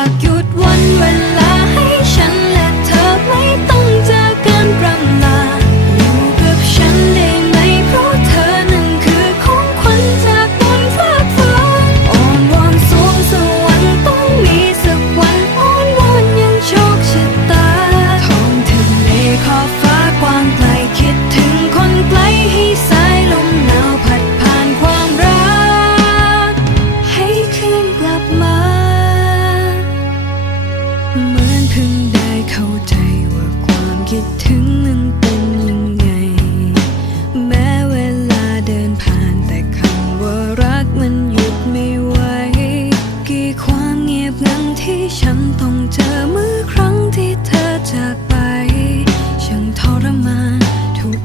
ากหยุดวันเวลา เข้าใจว่าความคิดถึงนั้นเป็นยังไง แม้เวลาเดินผ่านแต่คำว่ารักมันหยุดไม่ไหว กี่ความเงียบงันที่ฉันต้องเจอเมื่อครั้งที่เธอจากไป ฉันทรมานทุก